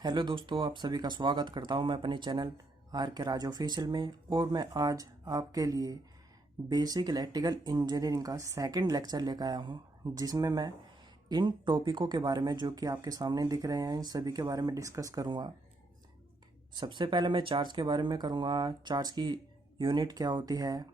Hello दोस्तों, आप सभी का स्वागत करता हूं मैं अपने चैनल आर के राज ऑफिशियल में। और मैं आज आपके लिए बेसिक इलेक्ट्रिकल इंजीनियरिंग का सेकंड लेक्चर लेकर आया हूं, जिसमें मैं इन टॉपिकों के बारे में जो कि आपके सामने दिख रहे हैं इन सभी के बारे में डिस्कस करूंगा। सबसे पहले मैं चार्ज के बारे में करूंगा, चार्ज की यूनिट क्या होती है,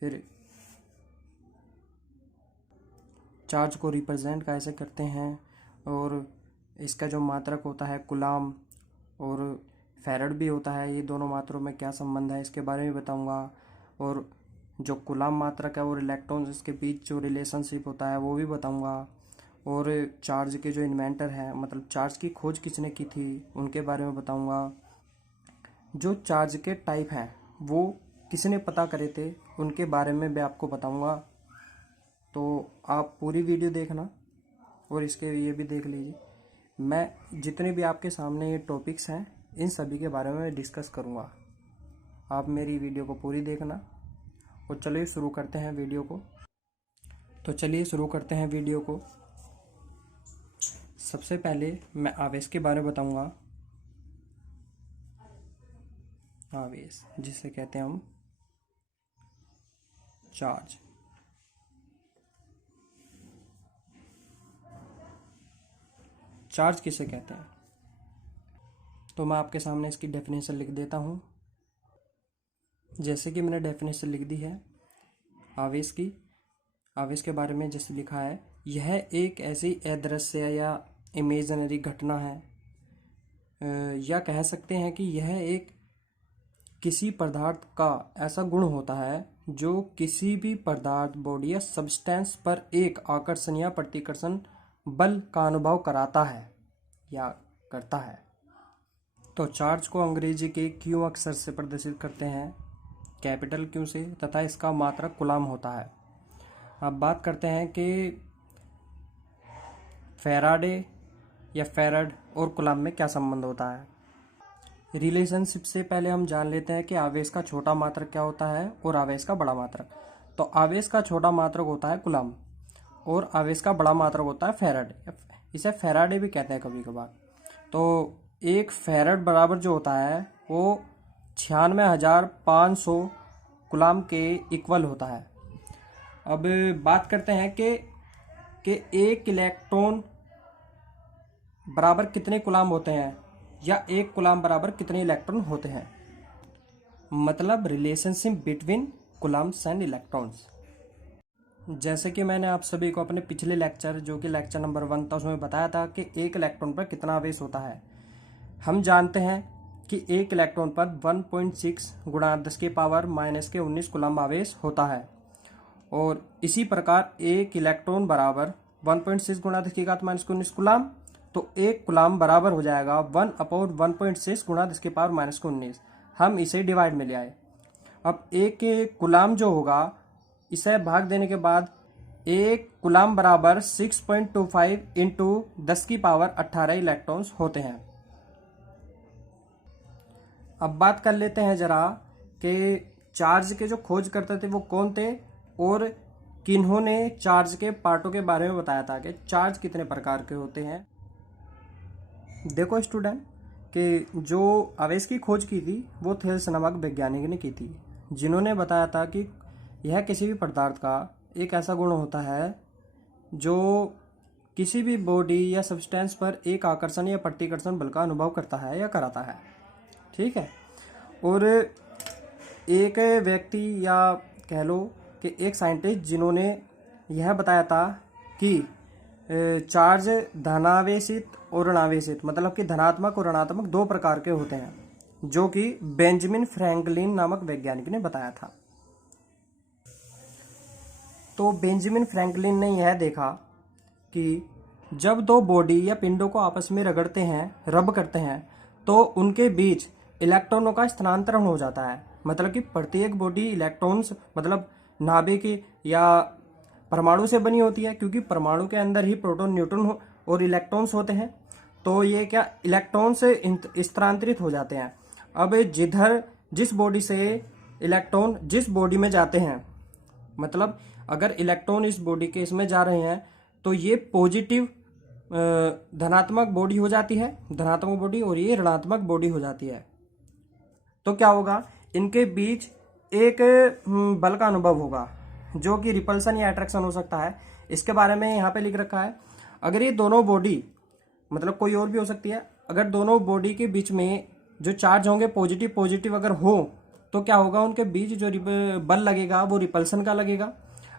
फिर चार्ज को रिप्रेजेंट कैसे करते हैं, और इसका जो मात्रक होता है कुलाम और फैरड भी होता है, ये दोनों मात्रों में क्या संबंध है इसके बारे में बताऊंगा। और जो कुलाम मात्रक है और इलेक्ट्रॉन्स इसके बीच जो रिलेशनशिप होता है वो भी बताऊंगा। और चार्ज के जो इन्वेंटर हैं, मतलब चार्ज की खोज किसने की थी, उनके बारे में बताऊंगा। जो चार्ज के टाइप हैं वो किसने पता करे थे, उनके बारे में भी आपको बताऊंगा। तो आप पूरी वीडियो देखना और इसके ये भी देख लीजिए। मैं जितने भी आपके सामने ये टॉपिक्स हैं इन सभी के बारे में डिस्कस करूँगा। आप मेरी वीडियो को पूरी देखना। और चलिए शुरू करते हैं वीडियो को। वीडियो को सबसे पहले मैं आवेश के बारे में बताऊँगा। आवेश जिसे कहते हैं हम चार्ज। चार्ज किसे कहते हैं, तो मैं आपके सामने इसकी डेफिनेशन लिख देता हूँ। जैसे कि मैंने डेफिनेशन लिख दी है आवेश की। आवेश के बारे में जैसे लिखा है, यह एक ऐसी अदृश्य या इमेजिनरी घटना है, या कह सकते हैं कि यह एक किसी पदार्थ का ऐसा गुण होता है जो किसी भी पदार्थ, बॉडी या सब्सटेंस पर एक आकर्षण या प्रतिकर्षण बल का अनुभव कराता है या करता है। तो चार्ज को अंग्रेजी के क्यू अक्षर से प्रदर्शित करते हैं, कैपिटल क्यू से, तथा इसका मात्रक कुलाम होता है। अब बात करते हैं कि फैराडे या फैरड और कुलाम में क्या संबंध होता है। रिलेशनशिप से पहले हम जान लेते हैं कि आवेश का छोटा मात्रक क्या होता है और आवेश का बड़ा मात्रक। तो आवेश का छोटा मात्रक होता है कुलाम और आवेश का बड़ा मात्रक होता है फैराडे। इसे फैराडे भी कहते हैं कभी कभार। तो एक फैरड बराबर जो होता है वो 96,500 कुलाम के इक्वल होता है। अब बात करते हैं कि एक इलेक्ट्रॉन बराबर कितने कुलाम होते हैं, या एक कुलाम बराबर कितने इलेक्ट्रॉन होते हैं, मतलब relationship between Coulomb's and electrons. जैसे कि मैंने आप सभी को अपने पिछले लेक्चर, जो कि लेक्चर नंबर 1 था, उसमें बताया था कि एक इलेक्ट्रॉन पर कितना आवेश होता है। हम जानते हैं कि एक इलेक्ट्रॉन पर 1.6 गुणा 10⁻⁻19 कुलाम आवेश होता है। और इसी प्रकार एक इलेक्ट्रॉन बराबर 1.6 गुणा 10⁻⁻19 कुलाम, तो एक कुलाम बराबर हो जाएगा 1/1.6 गुणा 10⁻⁻19। हम इसे डिवाइड में ले आए। अब एक कुलाम जो होगा, इसे भाग देने के बाद एक कुलाम बराबर 6.25 इंटू 10⁻18 इलेक्ट्रॉन्स होते हैं। अब बात कर लेते हैं जरा कि चार्ज के जो खोज करते थे वो कौन थे और किन्होंने चार्ज के पार्टों के बारे में बताया था कि चार्ज कितने प्रकार के होते हैं। देखो स्टूडेंट, कि जो आवेश की खोज की थी वो थेल्स नामक वैज्ञानिक ने की थी, जिन्होंने बताया था कि यह किसी भी पदार्थ का एक ऐसा गुण होता है जो किसी भी बॉडी या सब्सटेंस पर एक आकर्षण या प्रतिकर्षण बल का अनुभव करता है या कराता है। ठीक है। और एक व्यक्ति, या कह लो कि एक साइंटिस्ट, जिन्होंने यह बताया था कि चार्ज धनावेशित और ऋणावेशित, मतलब कि धनात्मक और ऋणात्मक दो प्रकार के होते हैं, जो कि बेंजामिन फ्रैंकलिन नामक वैज्ञानिक ने बताया था। तो बेंजामिन फ्रैंकलिन ने यह देखा कि जब दो बॉडी या पिंडों को आपस में रगड़ते हैं, रब करते हैं, तो उनके बीच इलेक्ट्रॉनों का स्थानांतरण हो जाता है। मतलब कि प्रत्येक बॉडी इलेक्ट्रॉन्स, मतलब नाभिक या परमाणु से बनी होती है, क्योंकि परमाणु के अंदर ही प्रोटॉन, न्यूट्रॉन और इलेक्ट्रॉन्स होते हैं। तो ये क्या, इलेक्ट्रॉन्स स्थानांतरित हो जाते हैं। अब जिस बॉडी से इलेक्ट्रॉन जिस बॉडी में जाते हैं, मतलब अगर इलेक्ट्रॉन इस बॉडी के इसमें जा रहे हैं, तो ये पॉजिटिव धनात्मक बॉडी हो जाती है, धनात्मक बॉडी, और ये ऋणात्मक बॉडी हो जाती है। तो क्या होगा, इनके बीच एक बल का अनुभव होगा जो कि रिपल्सन या अट्रैक्शन हो सकता है। इसके बारे में यहाँ पे लिख रखा है, अगर ये दोनों बॉडी, मतलब कोई और भी हो सकती है, अगर दोनों बॉडी के बीच में जो चार्ज होंगे पॉजिटिव पॉजिटिव अगर हो तो क्या होगा, उनके बीच जो बल लगेगा वो रिपल्सन का लगेगा।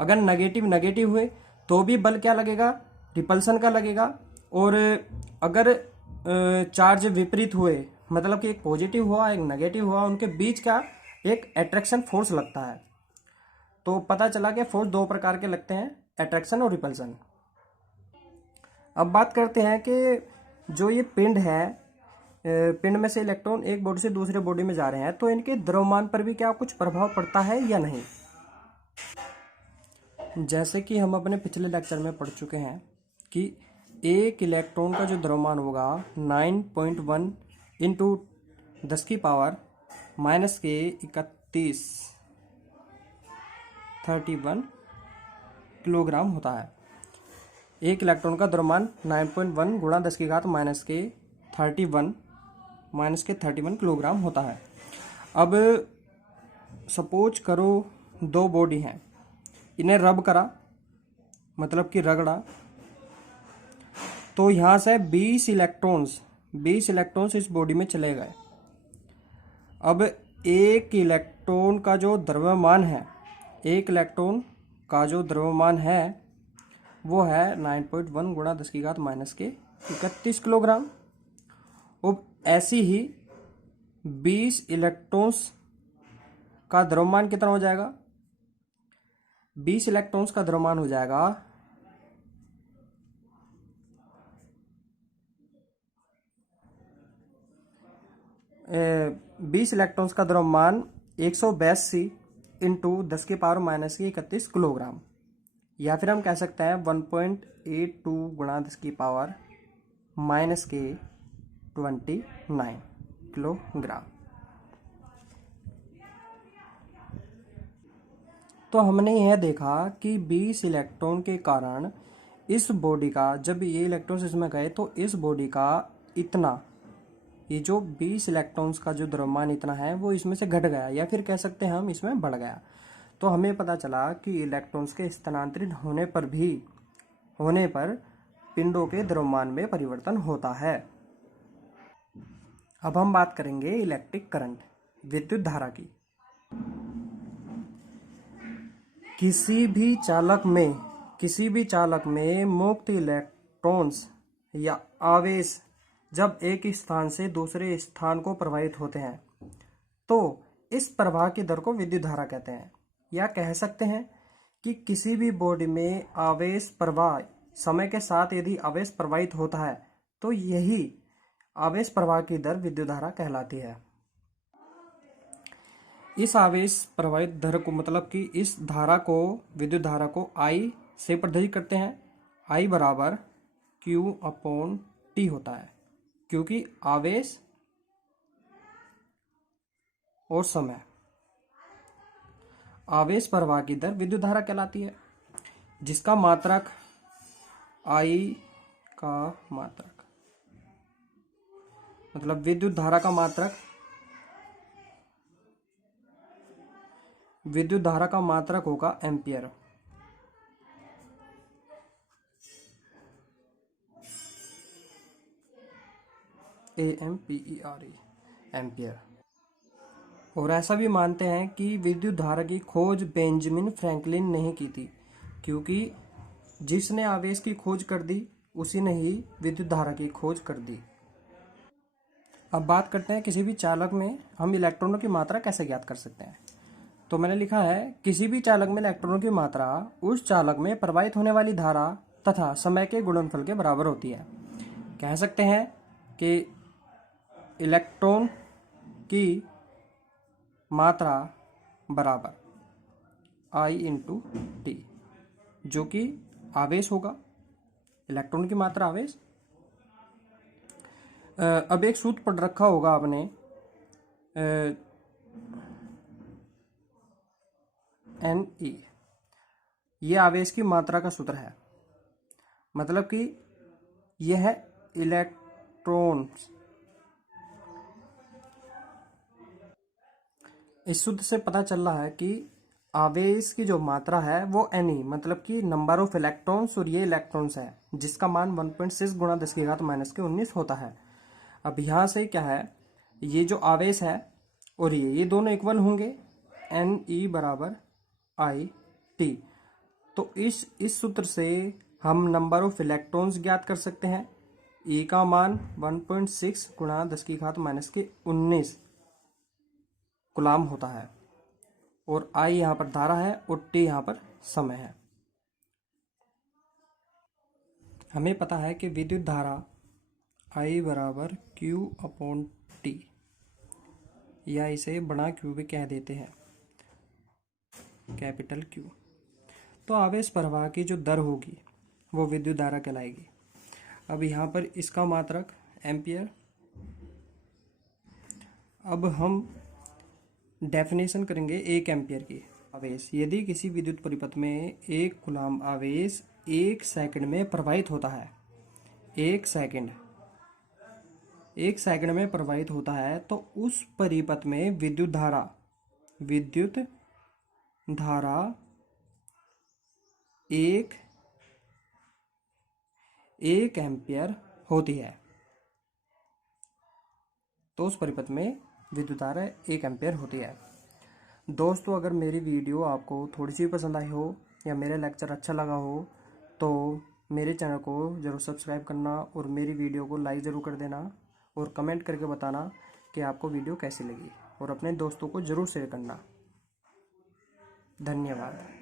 अगर नेगेटिव नेगेटिव हुए तो भी बल क्या लगेगा, रिपल्सन का लगेगा। और अगर चार्ज विपरीत हुए, मतलब कि एक पॉजिटिव हुआ एक नेगेटिव हुआ, उनके बीच का एक अट्रैक्शन फोर्स लगता है। तो पता चला कि फोर्स दो प्रकार के लगते हैं, अट्रैक्शन और रिपल्सन। अब बात करते हैं कि जो ये पिंड है, पिंड में से इलेक्ट्रॉन एक बॉडी से दूसरे बॉडी में जा रहे हैं, तो इनके द्रव्यमान पर भी क्या कुछ प्रभाव पड़ता है या नहीं। जैसे कि हम अपने पिछले लेक्चर में पढ़ चुके हैं कि एक इलेक्ट्रॉन का जो द्रव्यमान होगा 9.1 इंटू 10 की पावर माइनस के 31 किलोग्राम होता है। एक इलेक्ट्रॉन का द्रव्यमान 9.1 गुणा 10 की घात माइनस के 31 किलोग्राम होता है। अब सपोज करो दो बॉडी हैं, इन्हें रब करा, मतलब कि रगड़ा, तो यहाँ से 20 इलेक्ट्रॉन्स इस बॉडी में चले गए। अब एक इलेक्ट्रॉन का जो द्रव्यमान है वो है 9.1 गुणा 10 की घात माइनस के 31 किलोग्राम। अब ऐसी ही 20 इलेक्ट्रॉन्स का द्रव्यमान कितना हो जाएगा, 20 इलेक्ट्रॉन्स का द्रव्यमान हो जाएगा 20 इलेक्ट्रॉन्स का द्रव्यमान 182 इंटू 10 की पावर माइनस की 31 किलोग्राम, या फिर हम कह सकते हैं 1.82 गुणा 10 की पावर माइनस के 29 किलोग्राम। तो हमने यह देखा कि 20 इलेक्ट्रॉन के कारण इस बॉडी का, जब ये इलेक्ट्रॉन्स इसमें गए तो इस बॉडी का इतना, ये जो 20 इलेक्ट्रॉन्स का जो द्रव्यमान इतना है वो इसमें से घट गया, या फिर कह सकते हैं हम इसमें बढ़ गया। तो हमें पता चला कि इलेक्ट्रॉन्स के स्थानांतरित होने पर पिंडों के द्रव्यमान में परिवर्तन होता है। अब हम बात करेंगे इलेक्ट्रिक करंट, विद्युत धारा की। किसी भी चालक में मुक्त इलेक्ट्रॉन्स या आवेश जब एक स्थान से दूसरे स्थान को प्रवाहित होते हैं तो इस प्रवाह की दर को विद्युत धारा कहते हैं। या कह सकते हैं कि किसी भी बॉडी में आवेश प्रवाह, समय के साथ यदि आवेश प्रवाहित होता है तो यही आवेश प्रवाह की दर विद्युत धारा कहलाती है। इस आवेश प्रवाहित दर को, मतलब कि इस धारा को, विद्युत धारा को I से प्रदर्शित करते हैं। I बराबर Q/T होता है, क्योंकि आवेश और समय, आवेश प्रवाह की दर विद्युत धारा कहलाती है, जिसका मात्रक I का मात्रक, मतलब विद्युत धारा का मात्रक होगा एम्पियर। AMPERE, ampere. और ऐसा भी मानते हैं कि विद्युत धारा की खोज बेंजामिन फ्रैंकलिन ने की थी, क्योंकि जिसने आवेश की खोज कर दी उसी ने ही विद्युत धारा की खोज कर दी। अब बात करते हैं किसी भी चालक में हम इलेक्ट्रॉनों की मात्रा कैसे ज्ञात कर सकते हैं। तो मैंने लिखा है, किसी भी चालक में इलेक्ट्रॉनों की मात्रा उस चालक में प्रवाहित होने वाली धारा तथा समय के गुणनफल के बराबर होती है। कह सकते हैं कि इलेक्ट्रॉन की मात्रा बराबर I/T, जो कि आवेश होगा, इलेक्ट्रॉन की मात्रा आवेश। अब एक सूत्र पढ़ रखा होगा आपने, Ne, ये आवेश की मात्रा का सूत्र है। मतलब कि यह है इलेक्ट्रॉन्स। इस सूत्र से पता चल रहा है कि आवेश की जो मात्रा है वो एनी मतलब कि नंबर ऑफ इलेक्ट्रॉन्स, और ये इलेक्ट्रॉन्स है जिसका मान 1.6 गुणा 10⁻⁻⁻�19 होता है। अब यहाँ से क्या है, ये जो आवेश है और ये दोनों इक्वल होंगे, एन ई बराबर आई टी। तो इस सूत्र से हम नंबर ऑफ इलेक्ट्रॉन्स ज्ञात कर सकते हैं। ई का मान 1.6 गुणा 10⁻⁻⁻19 कूलाम होता है, और आई यहाँ पर धारा है और टी यहाँ पर समय है। हमें पता है कि विद्युत धारा आई बराबर क्यू अपॉन टी, या इसे बड़ा क्यू भी कह देते हैं, कैपिटल क्यू। तो आवेश प्रवाह की जो दर होगी वो विद्युत धारा कहलाएगी। अब यहाँ पर इसका मात्रक एम्पियर। अब हम डेफिनेशन करेंगे 1 एम्पियर की। आवेश, यदि किसी विद्युत परिपथ में 1 कूलाम आवेश 1 सेकंड में प्रवाहित होता है, 1 सेकंड में प्रवाहित होता है, तो उस परिपथ में विद्युत धारा 1 एम्पियर होती है। तो उस परिपथ में विद्युत धारा 1 एम्पियर होती है। दोस्तों, अगर मेरी वीडियो आपको थोड़ी सी पसंद आई हो या मेरा लेक्चर अच्छा लगा हो तो मेरे चैनल को ज़रूर सब्सक्राइब करना और मेरी वीडियो को लाइक ज़रूर कर देना, और कमेंट करके बताना कि आपको वीडियो कैसी लगी, और अपने दोस्तों को ज़रूर शेयर करना। धन्यवाद।